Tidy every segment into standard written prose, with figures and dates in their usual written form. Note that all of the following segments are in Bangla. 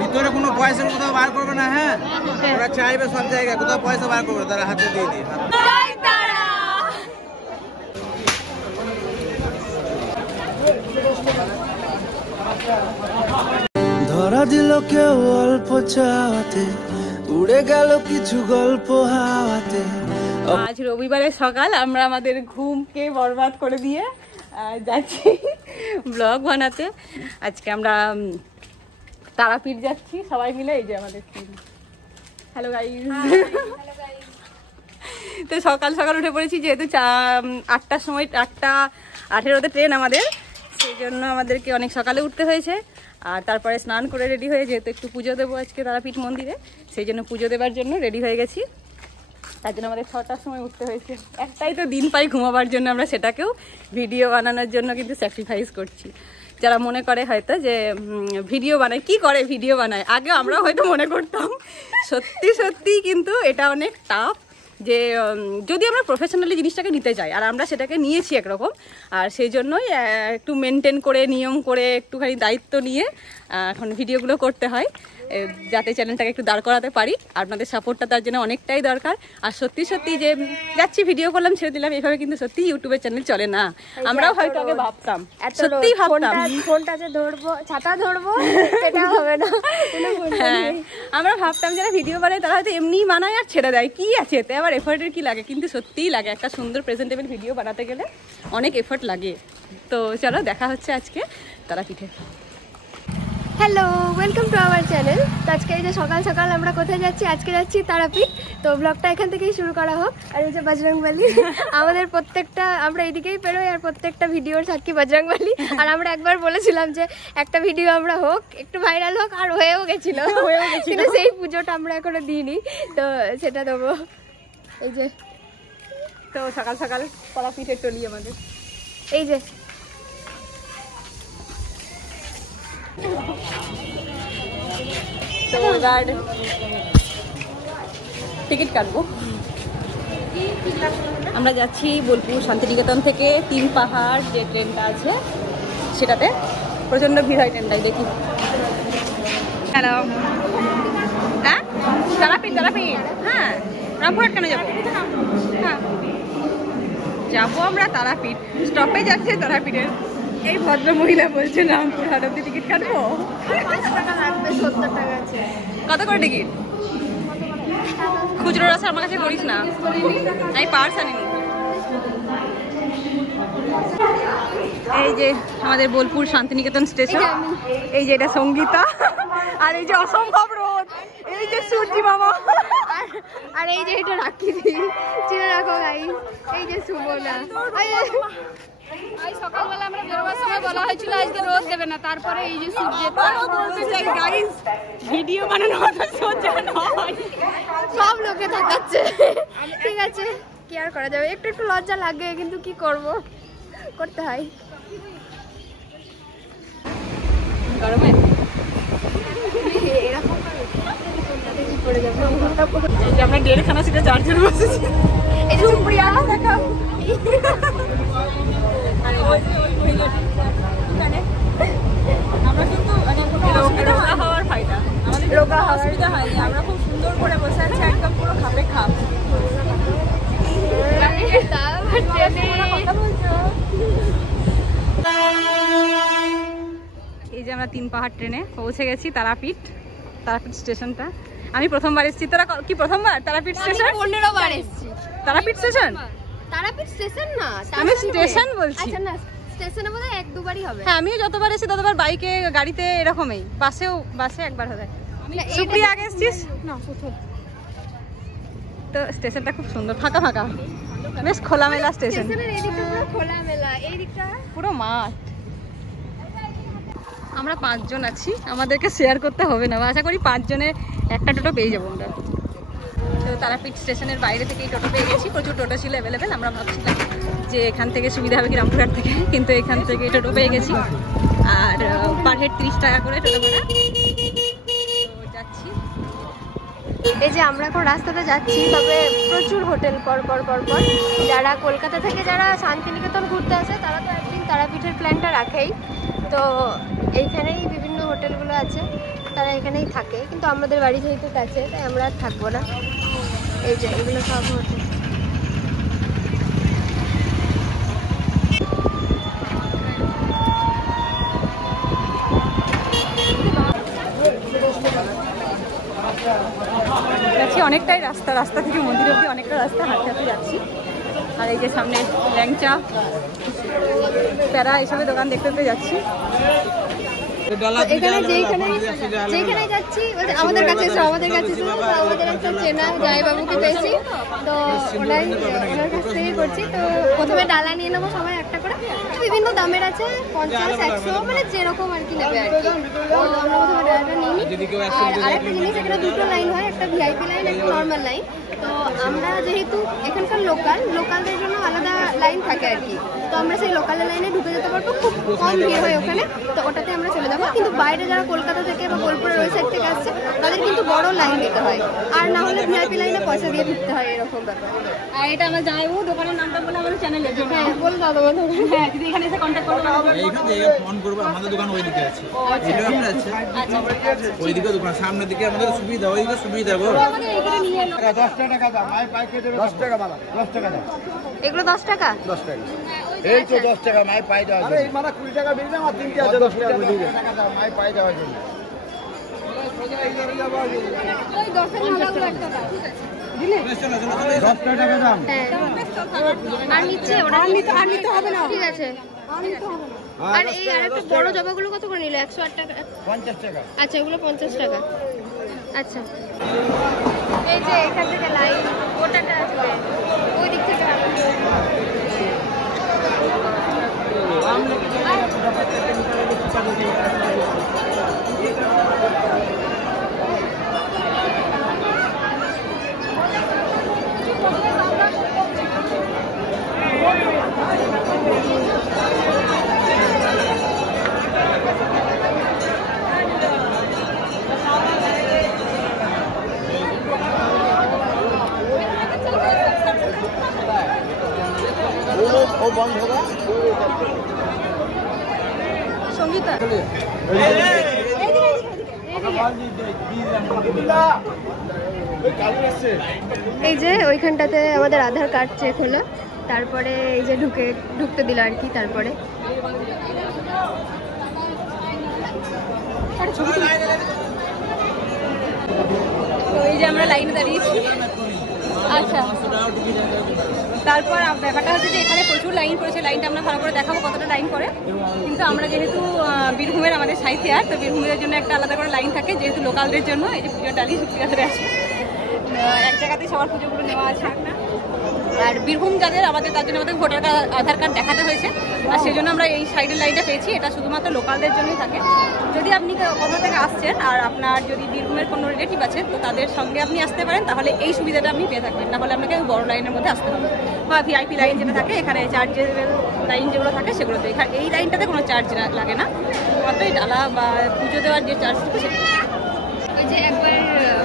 ভিতরে কোনো পয়সা কোথাও বার করবে না। হ্যাঁ, ওরা চাইবে সব জায়গায় কোথাও পয়সা বার করবে, তারা হাতে দিয়ে দিয়ে। ধরা দিল কেউ অল্প চাওয়াতে, উড়ে গেল কিছু গল্প হাওয়াতে। আজ রবিবারের সকাল, আমরা আমাদের ঘুমকে বরবাদ করে দিয়ে যাচ্ছি ব্লগ বানাতে। আজকে আমরা তারাপীঠ যাচ্ছি সবাই মিলে। এই যে আমাদের হ্যালো গাইস। তো সকাল সকাল উঠে পড়েছি, যেহেতু 8টার সময় 8:18-তে ট্রেন আমাদের, সেই জন্য আমাদেরকে অনেক সকালে উঠতে হয়েছে। আর তারপরে স্নান করে রেডি হয়ে, যেহেতু একটু পুজো দেবো আজকে তারাপীঠ মন্দিরে, সেই জন্য পুজো দেওয়ার জন্য রেডি হয়ে গেছি। তার জন্য আমাদের 6টার সময় উঠতে হয়েছে। একটাই তো দিন পাই ঘুমাবার জন্য, আমরা সেটাকেও ভিডিও বানানোর জন্য কিন্তু স্যাক্রিফাইস করছি। যারা মনে করে হয়তো যে ভিডিও বানায়, কি করে ভিডিও বানায়, আগে আমরা হয়তো মনে করতাম, সত্যি সত্যি কিন্তু এটা অনেক টাফ। যে যদি আমরা প্রফেশনালি জিনিসটাকে নিতে চাই, আর আমরা সেটাকে নিয়েছি একরকম, আর সেই জন্যই একটু মেনটেন করে নিয়ম করে একটুখানি দায়িত্ব নিয়ে এখন ভিডিওগুলো করতে হয়, যাতে চ্যানেলটাকে একটু দাঁড় করাতে পারি। আপনাদের সাপোর্টটা তার জন্য অনেকটাই দরকার। আর সত্যি সত্যি যে যাচ্ছি ভিডিও করলাম ছেড়ে দিলাম, এভাবে কিন্তু সত্যি ইউটিউবের চ্যানেল চলে না। আমরাও হয়তো আগে ভাবতাম, সত্যিই ভাবতাম ফোনটা যে ধরবো, ছাতা ধরবো, সেটা হবে না। হ্যাঁ, আমরা ভাবতাম যারা ভিডিও বানায় তারা হয়তো এমনিই বানায় আর ছেড়ে দেয়, কি আছে এতে আবার এফোর্টের কি লাগে। কিন্তু সত্যিই লাগে, একটা সুন্দর প্রেজেন্টেবল ভিডিও বানাতে গেলে অনেক এফোর্ট লাগে। তো চলো দেখা হচ্ছে আজকে তারাপীঠে। Hello, welcome to our channel. তো আজকে এই যে সকাল সকাল আমরা কোথায় যাচ্ছি, আজকে যাচ্ছি তারাপীঠ। তো ব্লগটা এখান থেকেই শুরু করা হোক। আর এই যে বজরংবলী, আমাদের প্রত্যেকটা, আমরা এইদিকেই পেরোই আর প্রত্যেকটা ভিডিওর সাক্ষী বজরংবলী। আর আমরা একবার বলেছিলাম যে একটা ভিডিও আমরা হোক, একটু ভাইরাল হোক, আর হয়েও গেছিল। কিন্তু সেই পুজোটা আমরা এখনো দিইনি, তো সেটা দেবো। এই যে তো সকাল সকাল তারাপীঠের টলি আমাদের। এই যে তো এবার টিকিট কাটবো। আমরা যাচ্ছি বোলপুর শান্তিনিকেতন থেকে 3 পাহাড় যে ট্রেনটা আছে সেটাতে। প্রচণ্ড ভিড় হয় ট্রেনটাই, দেখি। হ্যালো, হ্যাঁ তারাপীঠ, তারাপীঠ। হ্যাঁ, রামপুরহাট কেন যাবো? হ্যাঁ যাবো আমরা তারাপীঠ, স্টপে যাচ্ছে তারাপীঠের। এই ভদ্র মহিলা বলছে রামপুরহাট অব্দি টিকিট কাটবো। 5 টাকা লাগবে, 70 টাকা আছে। কত করে টিকিট? খুচরো আছে আমার কাছে করিস না, আমি পার্স আনিনি। এই যে আমাদের বোলপুর শান্তিনিকেতন স্টেশন। এই যে এটা সঙ্গীতা, আর এই যে অসম্ভব রোদ, এই যে সূর্যি মামা, আর এই যে এটা রাখি চিনে রাখো গাইস। এই যে সুমনা, সকালবেলা আমরা বেরোবার সময় বলা হয়েছিল আজকে রোদ দেবে না, তারপরে এই যে সূর্য বলতে চাই গাইস, ভিডিও বানানো অত সোজা নয়, সব লোকে দেখাচ্ছে। ঠিক আছে, কি আর করা যাবে, একটু একটু লজ্জা লাগে, কিন্তু কি করব, করতে হয়। গরমে এরকম এই যে আমরা 1.5খানা সিটে 4 জন বসেছি। এই যে সুপ্রিয়া দেখাও। আমরা কিন্তু মানে কোনো রোগা হওয়ার ফায়দা, আমাদের রোগা অসুবিধা হয়নি। আমরা খুব সুন্দর করে বসে আছি, একদম পুরো খাপে খাপ। এই যে আমরা 3 পাহাড় ট্রেনে পৌঁছে গেছি তারাপীঠ, তারাপীঠ স্টেশনটা। আমি প্রথমবার এসেছি। তোরা কি প্রথমবার তারাপীঠ স্টেশন? 15 বার এসেছি। তারাপীঠ স্টেশন? তারাপীঠ স্টেশন না, আমি স্টেশন বলছি। আচ্ছা না, স্টেশনে বোধহয় 1-2 বারই হবে। হ্যাঁ, আমিও যতবার এসেছি ততবার বাইকে, গাড়িতে, এরকমই। বাসে একবার হবে। সুপ্রিয়া আগে এসেছিস? না, প্রথম। তো স্টেশনটা খুব সুন্দর, ফাঁকা ফাঁকা, বেশ খোলামেলা স্টেশন। স্টেশনের এই দিকটা পুরো খোলামেলা, এই দিকটা পুরো মাঠ। আমরা 5 জন আছি, আমাদেরকে শেয়ার করতে হবে না। আশা করি 5 জনের একটা টোটো পেয়ে যাবো আমরা। তো তারাপীঠ স্টেশনের বাইরে থেকেই টোটো পেয়ে গেছি, প্রচুর টোটো ছিল অ্যাভেলেবেল। আমরা ভাবছিলাম যে এখান থেকে সুবিধা হবে কি রামপুরহাট থেকে, কিন্তু এখান থেকে টোটো পেয়ে গেছি। আর পার হেড 30 টাকা করে টোটো ভাড়া। তো যাচ্ছি। এই যে আমরা এখন রাস্তাতে যাচ্ছি, তবে প্রচুর হোটেল পর পর পর পর। যারা কলকাতা থেকে যারা শান্তিনিকেতন ঘুরতে আসে তারা তো একদিন মাসের প্ল্যানটা রাখেই, তো এইখানেই বিভিন্ন হোটেলগুলো আছে, তারা এখানেই থাকে। কিন্তু আমাদের বাড়ি যেহেতু কাছে, তাই আমরা আর থাকবো না। এই যে এগুলো সব হোটেল। যাচ্ছি অনেকটাই রাস্তা থেকে মন্দির অব্দি অনেকটা রাস্তা হাঁটতে হাঁটতে যাচ্ছি। আর এই যে সামনে ল্যাংচা, প্যারা এসবের দোকান দেখতে দেখতে যাচ্ছি। এখানে যেখানে যাচ্ছি আমাদের কাছে আমাদের একটা চেনা জামাইবাবুকে পেয়েছি, তো ওনার কাছ থেকে করছি। তো প্রথমে ডালা নিয়ে নেবো সবাই একটা করে, বিভিন্ন দামের আছে, 50, 100 মানে যেরকম আর কি নেবে আর কি। তো আমরা প্রথমে ডালাটা নিয়ে নিই। আর আরেকটা জিনিস, এখানে দুটো লাইন হয়, একটা ভিআইপি লাইন, একটা নর্মাল লাইন। তো আমরা যেহেতু এখানকার লোকালদের জন্য আলাদা লাইন থাকে আর কি, তো আমরা সেই লোকালের লাইনে ঢুকে যেতে পারবো, খুব কম ভিড় হয় ওখানে, তো ওটাতে আমরা চলে যাবো। কিন্তু বাইরে যারা কলকাতা থেকে বা বোলপুরের ওই সাইড থেকে আসছে, তাদের কিন্তু বড় লাইন দিতে হয়, আর না হলে ভিআইপি লাইনে পয়সা দিয়ে ঢুকতে হয়, এরকম ব্যাপার। আর এটা আমরা যাইবো দোকানের নামটা বলে আমাদের চ্যানেলে। হ্যাঁ, বল দাদা বল। হ্যাঁ, যদি এখানে এসে কন্ট্যাক্ট করতে পারবো। এইখান থেকে ফোন করবো, আমাদের দোকান ওইদিকে আছে, এটা আমরা আছে ওইদিকে দোকান, সামনের দিকে আমাদের সুবিধা, ওইদিকে সুবিধা গো। আমাদের এইখানে নিয়ে এলো 10 টাকা দাম, মাই পাইকে দেবে 10 টাকা মালা, 10 টাকা দাম, এগুলো 10 টাকা। 10 টাকা এই তো 10 টাকা মাই পাই দেওয়া। আরে এই মালা 20 টাকা বিল দাম, আর তিনটে আছে 10 টাকা দিয়ে টাকা দাম, মাই পাই দেওয়ার জন্য। ওই 10 এর মালাগুলো একটা দাও, ঠিক আছে দিলে 10 টাকা দাম। হ্যাঁ, আর নিচে ওটা আর নিতে হবে না, ঠিক আছে। আর এই আরেকটা বড় জবাগুলো কত করে নিলে? 108 টাকা। 50 টাকা। আচ্ছা, এগুলো 50 টাকা। আচ্ছা, এই যে এখান থেকে লাইন ওটাটা আসবে, ওই দিক থেকে ও বন্ধ হবে সঙ্গীতা। এই যে ওইখানটাতে আমাদের আধার কার্ড চেক হলো, তারপরে এই যে ঢুকতে দিল আর কি। তারপরে তো এই যে আমরা লাইনে দাঁড়িয়েছি। আচ্ছা, তারপর ব্যাপারটা হচ্ছে যে এখানে প্রচুর লাইন পড়েছে, লাইনটা আমরা ভালো করে দেখাবো কতটা লাইন পড়ে। কিন্তু আমরা যেহেতু বীরভূমের আমাদের সাইথিয়ার, তো বীরভূমের জন্য একটা আলাদা করে লাইন থাকে, যেহেতু লোকালদের জন্য। এই যে পুজোর ডালি সুপ্রিয়া ধরে আছে, এক জায়গাতেই সবার পুজোগুলো নেওয়া আছে একটা। আর বীরভূম যাদের আমাদের, তার জন্য আমাদের ভোটার কার্ড, আধার কার্ড দেখাতে হয়েছে, আর সেই জন্য আমরা এই সাইডের লাইনটা পেয়েছি। এটা শুধুমাত্র লোকালদের জন্যই থাকে। যদি আপনি কোথা থেকে আসছেন আর আপনার যদি বীরভূমের কোনো রিলেটিভ আছে, তো তাদের সঙ্গে আপনি আসতে পারেন, তাহলে এই সুবিধাটা আপনি পেয়ে থাকবেন। না হলে আপনাকে বড় লাইনের মধ্যে আসতে হবে, বা ভিআইপি লাইন যেটা থাকে, এখানে চার্জের লাইন যেগুলো থাকে সেগুলোতে। এখানে এই লাইনটাতে কোনো চার্জ লাগে না, শুধুমাত্র এই ডালা বা পুজো দেওয়ার যে চার্জ থাকে সেটা। ওই যে একবার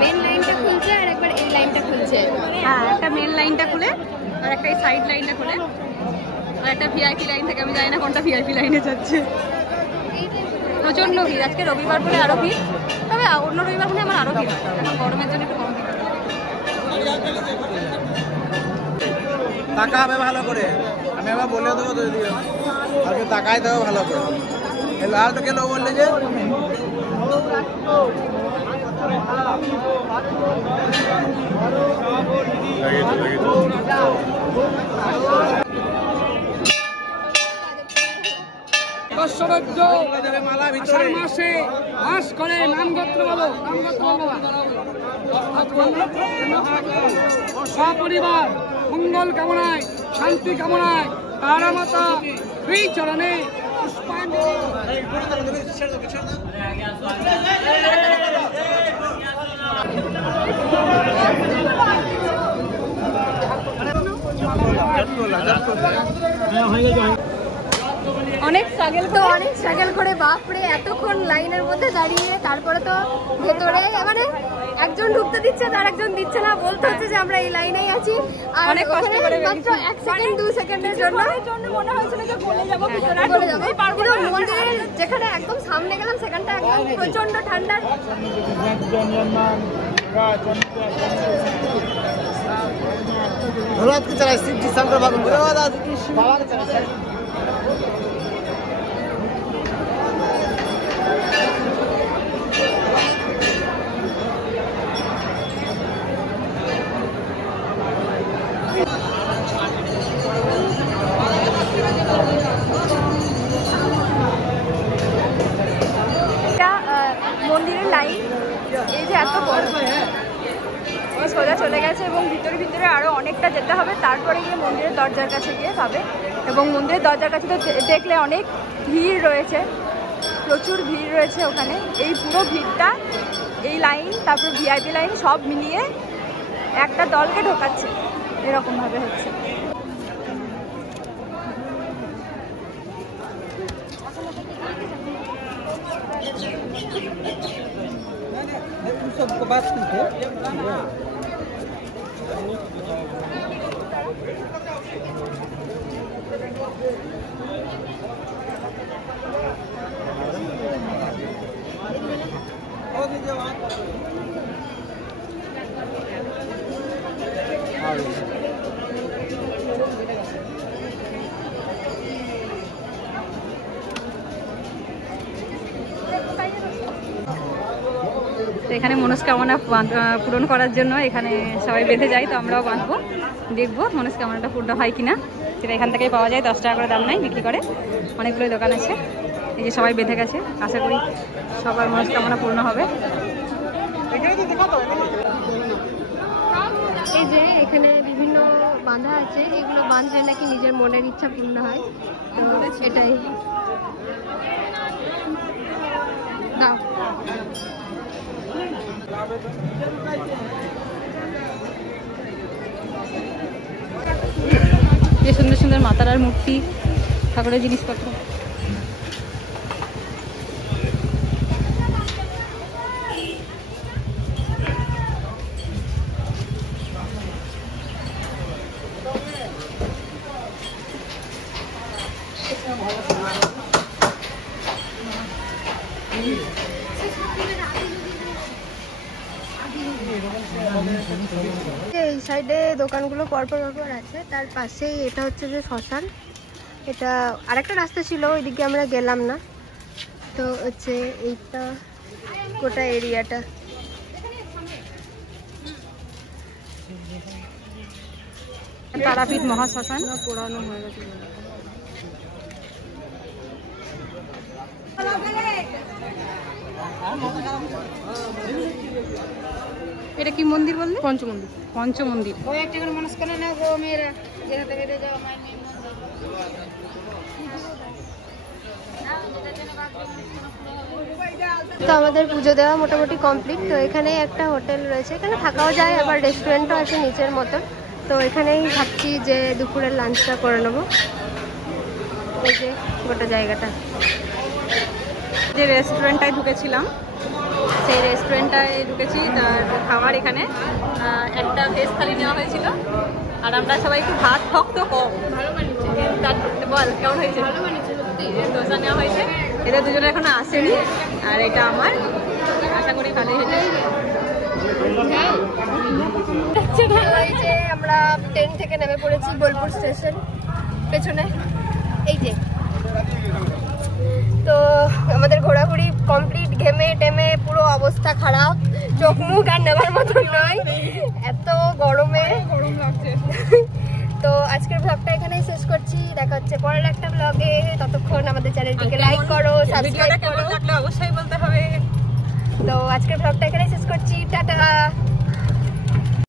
মেন লাইনটা খুলছে আর একবার এই লাইনটা খুলছে। হ্যাঁ, একটা মেন লাইনটা খুলে আর একটা এই সাইড লাইনটা খুলে, আর একটা ভিআইপি লাইন থেকে। আমি জানি না কোনটা ভিআইপি লাইনে যাচ্ছে। প্রচণ্ড ভিড়, আজকে রবিবার বলে আরও ভিড়, তবে অন্য রবিবার বলে আমার আরও ভিড়। এখন গরমের জন্য একটু কম ভিড়। তাকাবে ভালো করে, আমি আবার বলে দেবো তো, যদি আপনি তাকাই দেবো ভালো করে। এই লালটা কেন বললে যে মালা ভিতরে মাসে মাস করে নামগোত্র বলো, সপরিবার মঙ্গল কামনায়, শান্তি কামনায় তারা মাতা এই চরণে অনেক স্ট্রাগল তো অনেক স্ট্রাগল করে বাপরে এতক্ষণ লাইনের মধ্যে দাঁড়িয়ে তারপরে তো ভেতরে মানে একজন ঢুকতে দিচ্ছে তার একজন দিচ্ছে না, বলতে হচ্ছে যে আমরা এই লাইনেই আছি। আর অনেক কষ্ট করে মাত্র 1 সেকেন্ড 2 সেকেন্ডের জন্য মনে হয়েছিল যে বলে যাবো বলে যাবো, কিন্তু মন্দিরের যেখানে একদম সামনে গেলাম সেখানটা একদম প্রচন্ড ঠান্ডা। ধন্যবাদ কি চালাই শিবজি শঙ্কর ভগবান ধন্যবাদ আজ কি বাবার চালাই মন্দিরের লাইন এই যে এত বড় সোজা চলে গেছে এবং ভিতরে আরো অনেকটা যেতে হবে, তারপরে গিয়ে মন্দিরের দরজার কাছে গিয়ে পাবে। এবং মন্দিরের দরজার কাছে তো দেখলে অনেক ভিড় রয়েছে, প্রচুর ভিড় রয়েছে ওখানে। এই পুরো ভিড়টা এই লাইন তারপর ভিআইপি লাইন সব মিলিয়ে একটা দলকে ঢোকাচ্ছে, এরকম ভাবে হচ্ছে। सबको बात की थे তো এখানে মনস্কামনা পূরণ করার জন্য এখানে সবাই বেঁধে যায়, তো আমরাও বাঁধবো, দেখবো মনস্কামনাটা পূর্ণ হয় কিনা। সেটা এখান থেকেই পাওয়া যায়, 10 টাকা করে দাম নেয়, বিক্রি করে। অনেকগুলোই দোকান আছে, এই যে সবাই বেঁধে গেছে, আশা করি সবার মনস্কামনা পূর্ণ হবে। এই যে এখানে বিভিন্ন বাঁধা আছে, এগুলো বাঁধলে নাকি নিজের মনের ইচ্ছা পূর্ণ হয়, তো এটাই দাও। যে সুন্দর সুন্দর মাতারার মূর্তি, ঠাকুরের জিনিসপত্র। এই সাইডে দোকানগুলো পরপর আছে, তার পাশেই এটা হচ্ছে যে শ্মশান। এটা আরেকটা রাস্তা ছিল, ওইদিকে আমরা গেলাম না। তো হচ্ছে এইটা গোটা এরিয়াটা। তারাপীঠ মহাশ্মশান পুরানো হয়ে গেছে। এটা কি মন্দির বললে? পঞ্চমন্দির। পঞ্চমন্দির। তো আমাদের পুজো দেওয়া মোটামুটি কমপ্লিট। তো এখানে একটা হোটেল রয়েছে, এখানে থাকাও যায়, আবার রেস্টুরেন্টও আছে নিচের মতন। তো এখানেই ভাবছি যে দুপুরের লাঞ্চটা করে নেবো। এই যে গোটা জায়গাটা, যে রেস্টুরেন্টটায় ঢুকেছিলাম সেই রেস্টুরেন্টটায় ঢুকেছি, তার খাবার এখানে একটা ভেজ থালি নেওয়া হয়েছিল, আর আমরা সবাই একটু ভাত ভক্ত কম। বল কেমন হয়েছে? দোসা নেওয়া হয়েছে, এদের দুজনে এখনো আসেনি, আর এটা আমার, আশা করি ভালোই হয়েছে। এই যে আমরা ট্রেন থেকে নেমে পড়েছি বোলপুর স্টেশন পেছনে, এই যে। তো আমাদের ঘোরাঘুরি কমপ্লিট, ঘেমে টেমে পুরো অবস্থা খারাপ, চোখ মুখ আর নেওয়ার মতন নয়, এত গরমে গরম লাগছে। তো আজকের ব্লগটা এখানেই শেষ করছি, দেখা হচ্ছে পরের একটা ব্লগে। ততক্ষণ আমাদের চ্যানেলটিকে লাইক করো, সাবস্ক্রাইব করো, অবশ্যই বলতে হবে। তো আজকের ব্লগটা এখানেই শেষ করছি, টাটা।